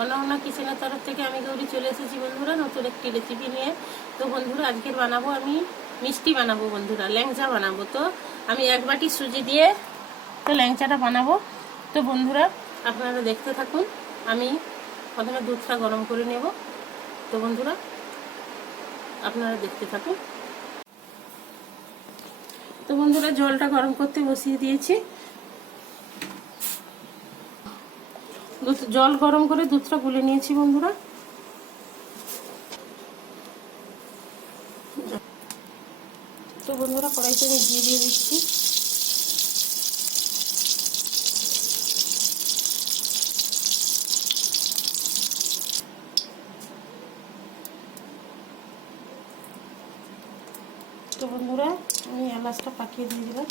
অন্নপূর্ণা কিচেনের তরফ থেকে আমি গৌরী চলে এসেছি বন্ধুরা, নতুন একটি রেসিপি নিয়ে। তো বন্ধুরা, আজকের বানাবো আমি মিষ্টি বানাবো বন্ধুরা, ল্যাংচা বানাবো। তো আমি এক বাটি সুজি দিয়ে তো ল্যাংচাটা বানাবো। তো বন্ধুরা, আপনারা দেখতে থাকুন, আমি প্রথমে দুধটা গরম করে নেব। তো বন্ধুরা, আপনারা দেখতে থাকুন। তো বন্ধুরা, জলটা গরম করতে বসিয়ে দিয়েছি। দুধ, জল গরম করে দুধটা গুলে নিয়েছি বন্ধুরা। তো বন্ধুরা, কড়াইতে আমি ঘি দিয়ে দিচ্ছি। তো বন্ধুরা, আমি এলাচটা পাকিয়ে দিয়ে দিলাম।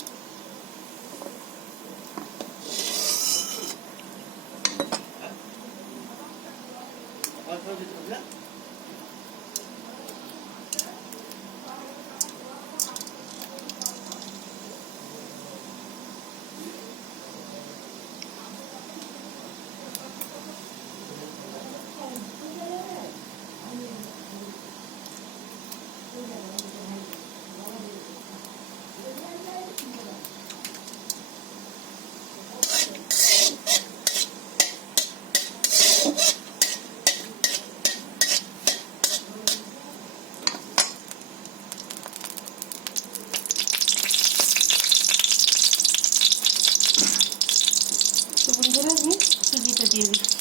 সুজিটা দিয়ে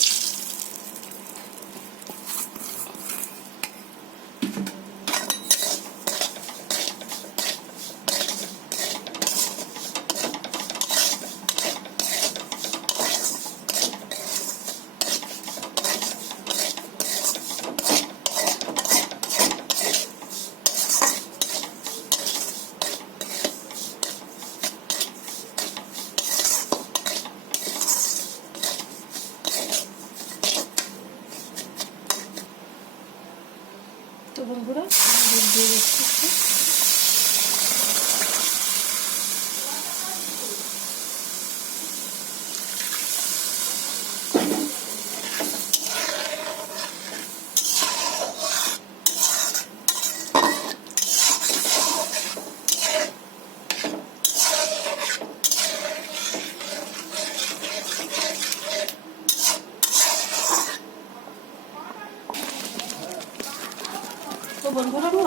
বন্ধুরা দুধ দিয়ে দিচ্ছি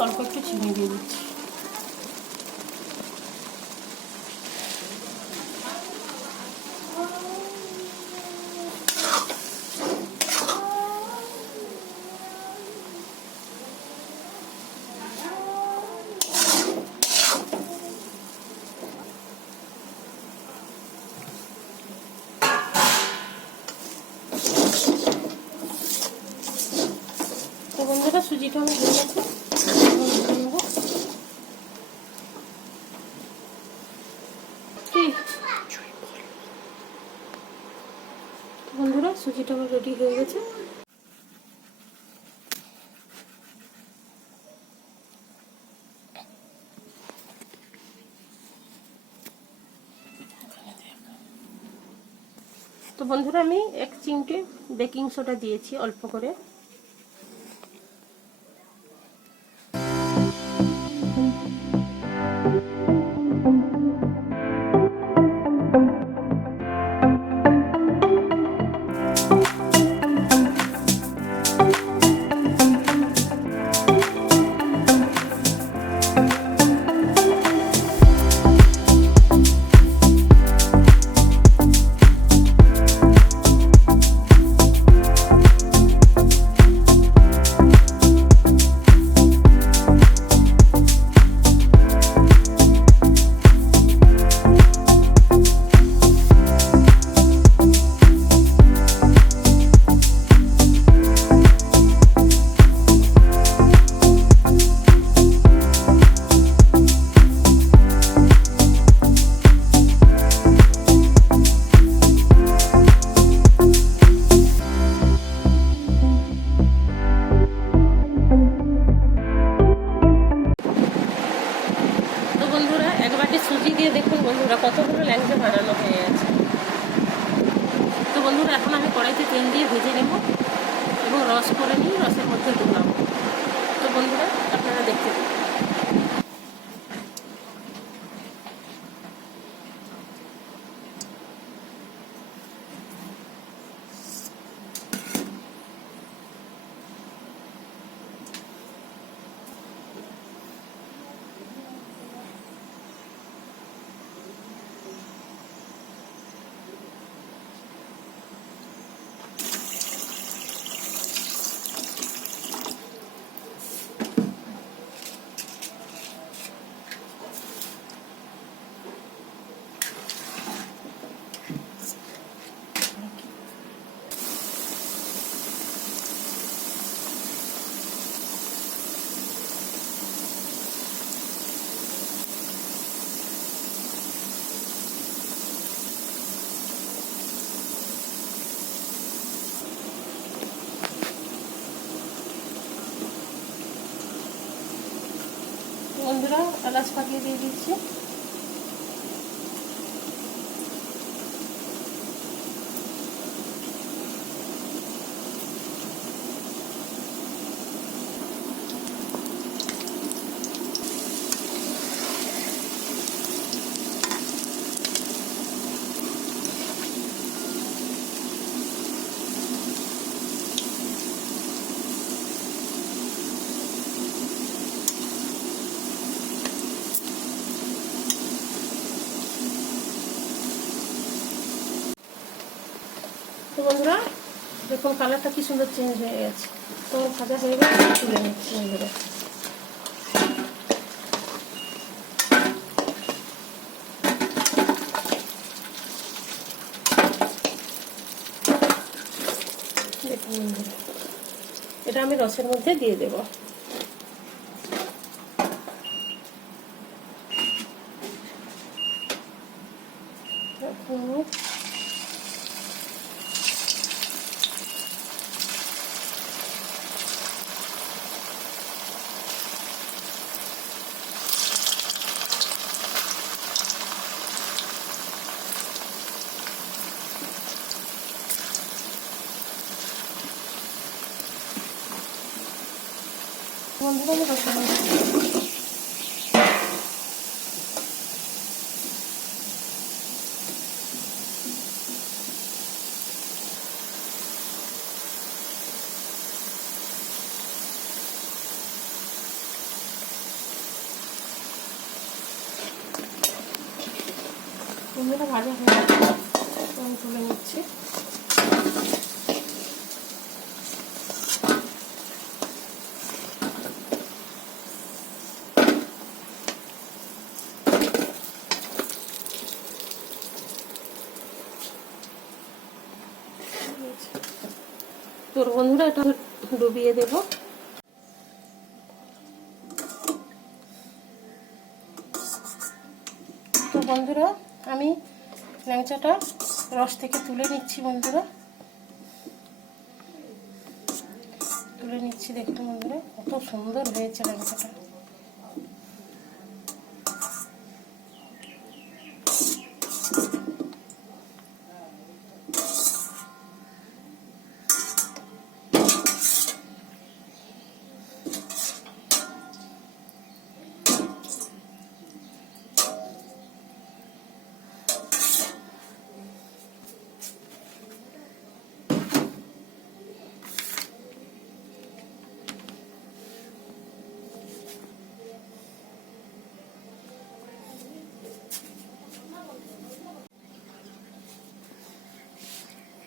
অল্প একটু চিনি দিয়ে দিচ্ছি। বন্ধুরা সুজিটা আমি দিয়ে গেছে কি তো বন্ধুরা আমার রেডি হয়ে গেছে। তো বন্ধুরা আমি এক চিমটে বেকিং সোডা দিয়েছি অল্প করে। বাটি সুজি দিয়ে দেখুন বন্ধুরা, কতগুলো ল্যাংচা বানানো হয়ে আছে তো বন্ধুরা, এখন আমি কড়াইতে তেল দিয়ে ভেজে নেব এবং রস করে নিই রসের মধ্যে দিলাম তো বন্ধুরা, আপনারা দেখতে থাকুন। বন্ধুরা এলাচ পাকিয়ে দিয়ে দিচ্ছি। তো দেখুন কালারটা কি সুন্দর চেঞ্জ হয়ে গেছে। হয়ে গেছে তুলে নিচ্ছি এটা আমি রসের মধ্যে দিয়ে দেব। বন্ধুরা আমি দেব। বন্ধুরা ভাজা হয়ে আমি তুলে নিচ্ছি তোর বন্ধুরা এটা ডুবিয়ে দেব। তো বন্ধুরা, আমি ল্যাংচাটা রস থেকে তুলে নিচ্ছি বন্ধুরা। তুলে নিচ্ছি দেখুন বন্ধুরা, কত সুন্দর হয়েছে ল্যাংচাটা।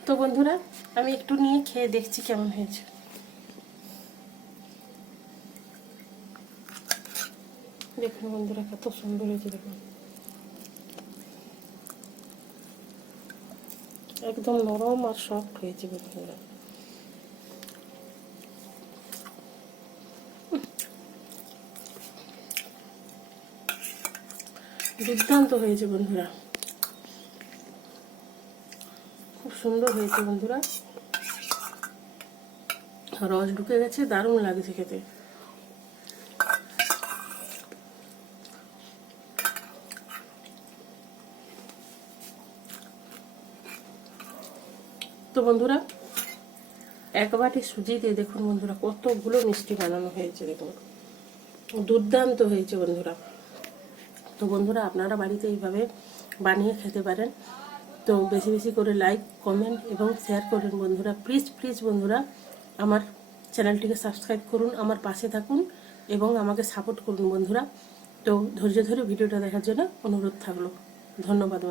তো বন্ধুরা, আমি একটু নিয়ে খেয়ে দেখছি কেমন হয়েছে। দেখুন বন্ধুরা, কত সুন্দর হয়েছে, দেখুন। একদম নরম আর সফট হয়েছে বন্ধুরা। দুর্দান্ত হয়েছে বন্ধুরা। সুন্দর হয়েছে বন্ধুরা। রস ঢুকে গেছে, দারুণ লাগছে খেতে। তো বন্ধুরা, এক বাটি সুজি দিয়ে দেখুন বন্ধুরা, কতগুলো মিষ্টি বানানো হয়েছে দেখুন। দুর্দান্ত হয়েছে বন্ধুরা। তো বন্ধুরা, আপনারা বাড়িতে এইভাবে বানিয়ে খেতে পারেন। তো বেশি বেশি করে লাইক কমেন্ট এবং শেয়ার করুন বন্ধুরা। প্লিজ প্লিজ বন্ধুরা, আমার চ্যানেলটিকে সাবস্ক্রাইব করুন, আমার পাশে থাকুন এবং আমাকে সাপোর্ট করুন বন্ধুরা। তো ধৈর্য ধরে ভিডিওটা দেখার জন্য অনুরোধ থাকল। ধন্যবাদ।